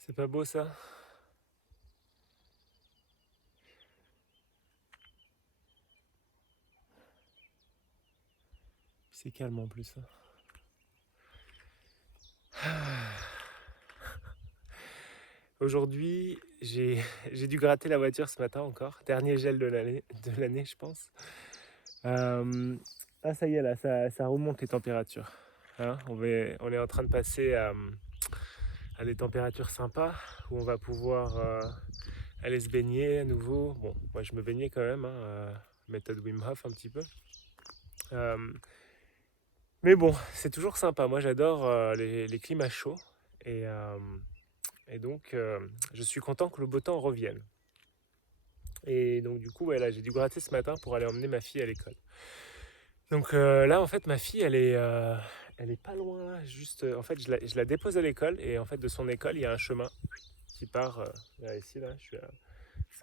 C'est pas beau ça? C'est calme en plus, hein. Aujourd'hui, j'ai dû gratter la voiture ce matin encore. Dernier gel de l'année, je pense. Euh, ah, ça y est, là, ça remonte les températures. Hein, on est en train de passer à des températures sympas où on va pouvoir aller se baigner à nouveau. Bon, moi je me baignais quand même, hein, méthode Wim Hof un petit peu. Euh, mais bon, c'est toujours sympa. Moi j'adore les climats chauds. Et, euh, et donc, je suis content que le beau temps revienne. Et donc, du coup, ouais, là, j'ai dû gratter ce matin pour aller emmener ma fille à l'école. Donc là, en fait, ma fille, elle est pas loin, là. Juste, en fait, je la dépose à l'école. Et en fait, de son école, il y a un chemin qui part vers ici, là. Je suis à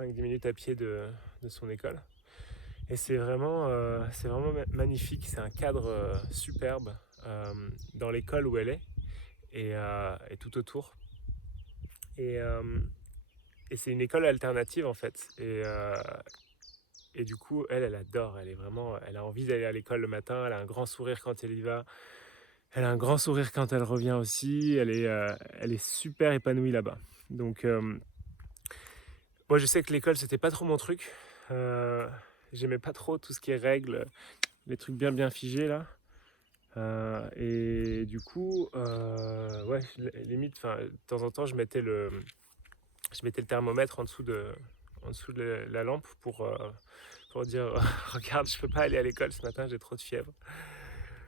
5-10 minutes à pied de son école. Et c'est vraiment magnifique. C'est un cadre superbe dans l'école où elle est et tout autour. Et, euh, et c'est une école alternative en fait. Et du coup, elle adore. Elle a envie d'aller à l'école le matin. Elle a un grand sourire quand elle y va. Elle a un grand sourire quand elle revient aussi. Elle est super épanouie là-bas. Donc, moi, je sais que l'école, c'était pas trop mon truc. Euh, J'aimais pas trop tout ce qui est règles, les trucs bien figés là. Et du coup, ouais, limite, de temps en temps, je mettais le thermomètre en dessous de la lampe pour dire regarde, je peux pas aller à l'école ce matin, j'ai trop de fièvre.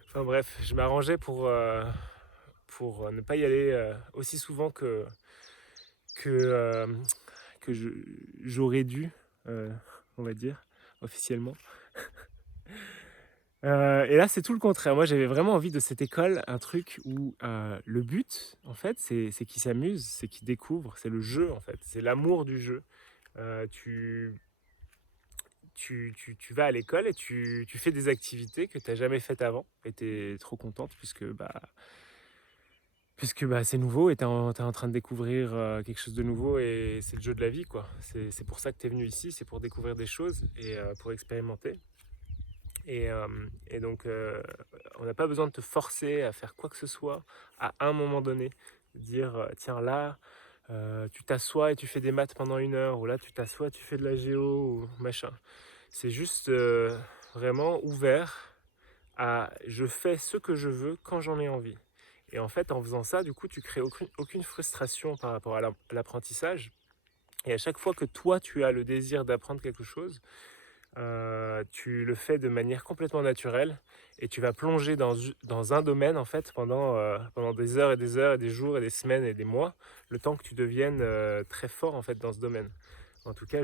Enfin bref, je m'arrangeais pour ne pas y aller aussi souvent que, euh, que j'aurais dû, euh, on va dire, officiellement. Et là, c'est tout le contraire. Moi, j'avais vraiment envie de cette école, un truc où le but, en fait, c'est qu'ils s'amusent, c'est qu'ils découvrent, c'est le jeu, en fait, c'est l'amour du jeu. Euh, tu, tu vas à l'école et tu fais des activités que tu n'as jamais faites avant et tu es trop contente puisque bah, c'est nouveau et tu es, en train de découvrir quelque chose de nouveau et c'est le jeu de la vie, quoi. C'est pour ça que tu es venu ici, c'est pour découvrir des choses et pour expérimenter. Et donc, on n'a pas besoin de te forcer à faire quoi que ce soit à un moment donné. Dire, tiens, là, tu t'assois et tu fais des maths pendant 1 heure, ou là, tu t'assois, tu fais de la géo, ou machin. C'est juste vraiment ouvert à je fais ce que je veux quand j'en ai envie. Et en fait, en faisant ça, du coup, tu crées aucune frustration par rapport à l'apprentissage. Et à chaque fois que toi, tu as le désir d'apprendre quelque chose, tu le fais de manière complètement naturelle et tu vas plonger dans un domaine en fait pendant des heures et des heures et des jours et des semaines et des mois, le temps que tu deviennes très fort en fait dans ce domaine. En tout cas,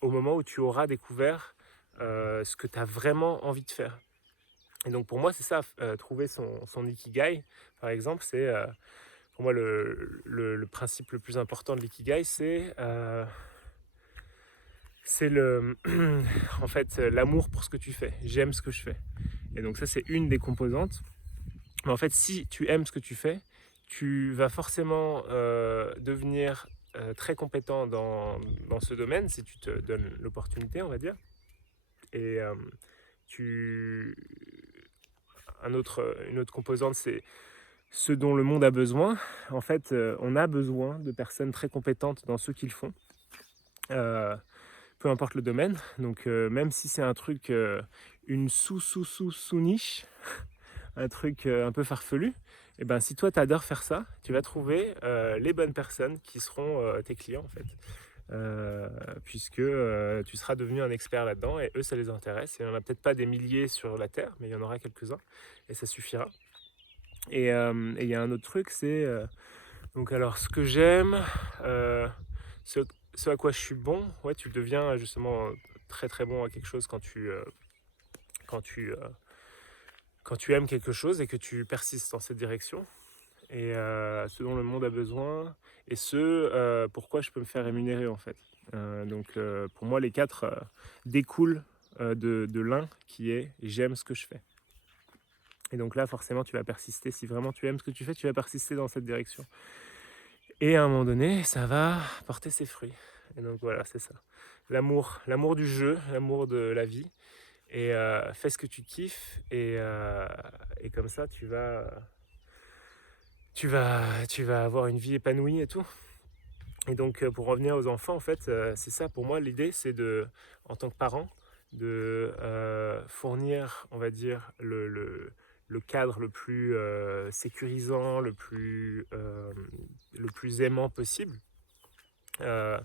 au moment où tu auras découvert ce que tu as vraiment envie de faire. Et donc pour moi, c'est ça, trouver son ikigai, par exemple, c'est pour moi le principe le plus important de l'ikigai, c'est en fait l'amour pour ce que tu fais. J'aime ce que je fais. Et donc ça, c'est une des composantes. Mais en fait, si tu aimes ce que tu fais, tu vas forcément devenir très compétent dans ce domaine si tu te donnes l'opportunité, on va dire. Et tu... une autre composante, c'est ce dont le monde a besoin. En fait, on a besoin de personnes très compétentes dans ce qu'ils font. Euh, Peu importe le domaine. Donc même si c'est un truc, une sous-niche, un truc un peu farfelu, et ben si toi tu adores faire ça, tu vas trouver les bonnes personnes qui seront tes clients en fait. Puisque tu seras devenu un expert là-dedans et eux ça les intéresse. Et il n'y en a peut-être pas des milliers sur la Terre, mais il y en aura quelques-uns et ça suffira. Et il y a un autre truc, c'est donc alors ce que j'aime, euh, ce, ce à quoi je suis bon, ouais, tu deviens justement très très bon à quelque chose quand tu, euh, quand tu aimes quelque chose et que tu persistes dans cette direction. Et ce dont le monde a besoin et pourquoi je peux me faire rémunérer en fait. Pour moi les quatre découlent de l'un qui est j'aime ce que je fais. Et donc là forcément tu vas persister, si vraiment tu aimes ce que tu fais, tu vas persister dans cette direction. Et à un moment donné, ça va porter ses fruits. Et donc voilà, c'est ça. L'amour du jeu, l'amour de la vie. Et fais ce que tu kiffes. Et comme ça, tu vas avoir une vie épanouie et tout. Et donc, pour revenir aux enfants, en fait, c'est ça pour moi l'idée, c'est en tant que parent, de fournir, on va dire, le cadre le plus sécurisant, le plus aimant possible, euh,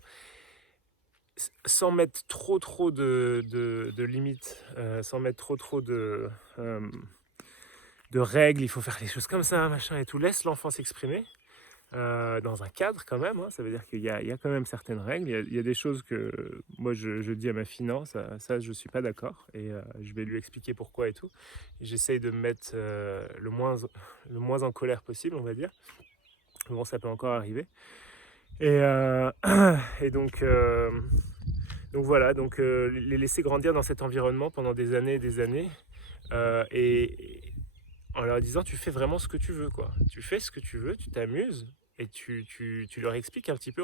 sans mettre trop de limites, sans mettre trop euh, de règles. Il faut faire les choses comme ça, machin et tout. Laisse l'enfant s'exprimer. Dans un cadre quand même, hein. Ça veut dire qu'il y a quand même certaines règles. Il y a des choses que moi je dis à ma fille non, ça je suis pas d'accord, et je vais lui expliquer pourquoi et tout. Et j'essaye de me mettre le moins en colère possible, on va dire. Bon, ça peut encore arriver. Et, et donc voilà, donc les laisser grandir dans cet environnement pendant des années et des années, et en leur disant tu fais vraiment ce que tu veux, quoi. Tu fais ce que tu veux, tu t'amuses, et tu leur expliques un petit peu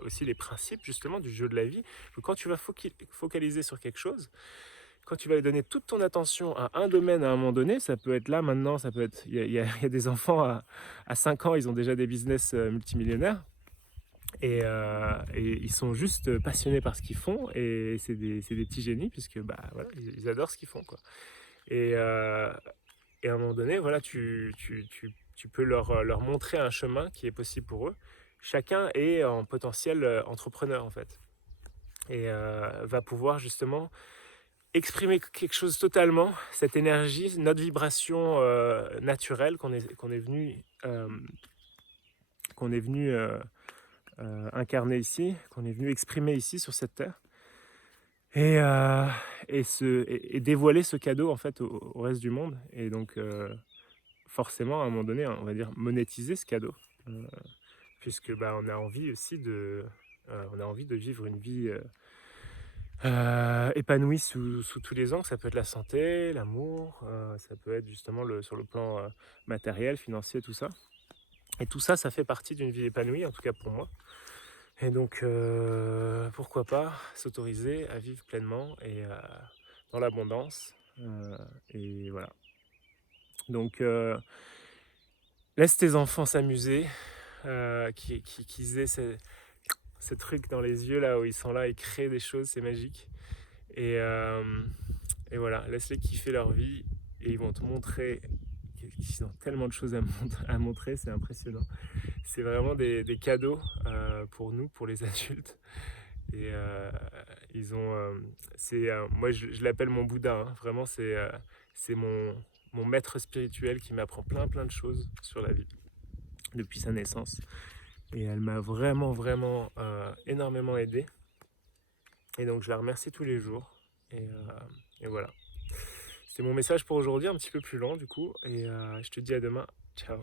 aussi les principes justement du jeu de la vie. Que quand tu vas focaliser sur quelque chose, quand tu vas donner toute ton attention à un domaine à un moment donné, ça peut être là maintenant, ça peut être. Il y a des enfants à 5 ans, ils ont déjà des business multimillionnaires. Et ils sont juste passionnés par ce qu'ils font, et c'est des petits génies, puisque bah, voilà, ils adorent ce qu'ils font, quoi. Et, et à un moment donné, voilà, tu peux leur montrer un chemin qui est possible pour eux. Chacun est en potentiel entrepreneur, en fait, et va pouvoir justement exprimer quelque chose totalement, cette énergie, notre vibration naturelle qu'on est venu incarner ici, qu'on est venu exprimer ici sur cette terre, et, et dévoiler ce cadeau en fait au reste du monde. Et donc forcément, à un moment donné, on va dire monétiser ce cadeau, euh, puisque bah, on a envie aussi de vivre une vie épanouie sous tous les angles. Ça peut être la santé, l'amour, ça peut être justement sur le plan matériel, financier, tout ça. Et tout ça, ça fait partie d'une vie épanouie, en tout cas pour moi. Et donc, pourquoi pas s'autoriser à vivre pleinement et dans l'abondance. Et voilà. Donc, laisse tes enfants s'amuser, qu'ils aient ce truc dans les yeux là où ils sont là et créent des choses, c'est magique. Et, et voilà, laisse-les kiffer leur vie, et ils vont te montrer qu'ils ont tellement de choses à montrer, c'est impressionnant. C'est vraiment des cadeaux pour nous, pour les adultes. Et ils ont, moi je l'appelle mon Bouddha, hein. Vraiment c'est mon maître spirituel qui m'apprend plein de choses sur la vie depuis sa naissance. Et elle m'a vraiment énormément aidé. Et donc je la remercie tous les jours. Et voilà. C'est mon message pour aujourd'hui, un petit peu plus lent du coup. Et je te dis à demain. Ciao.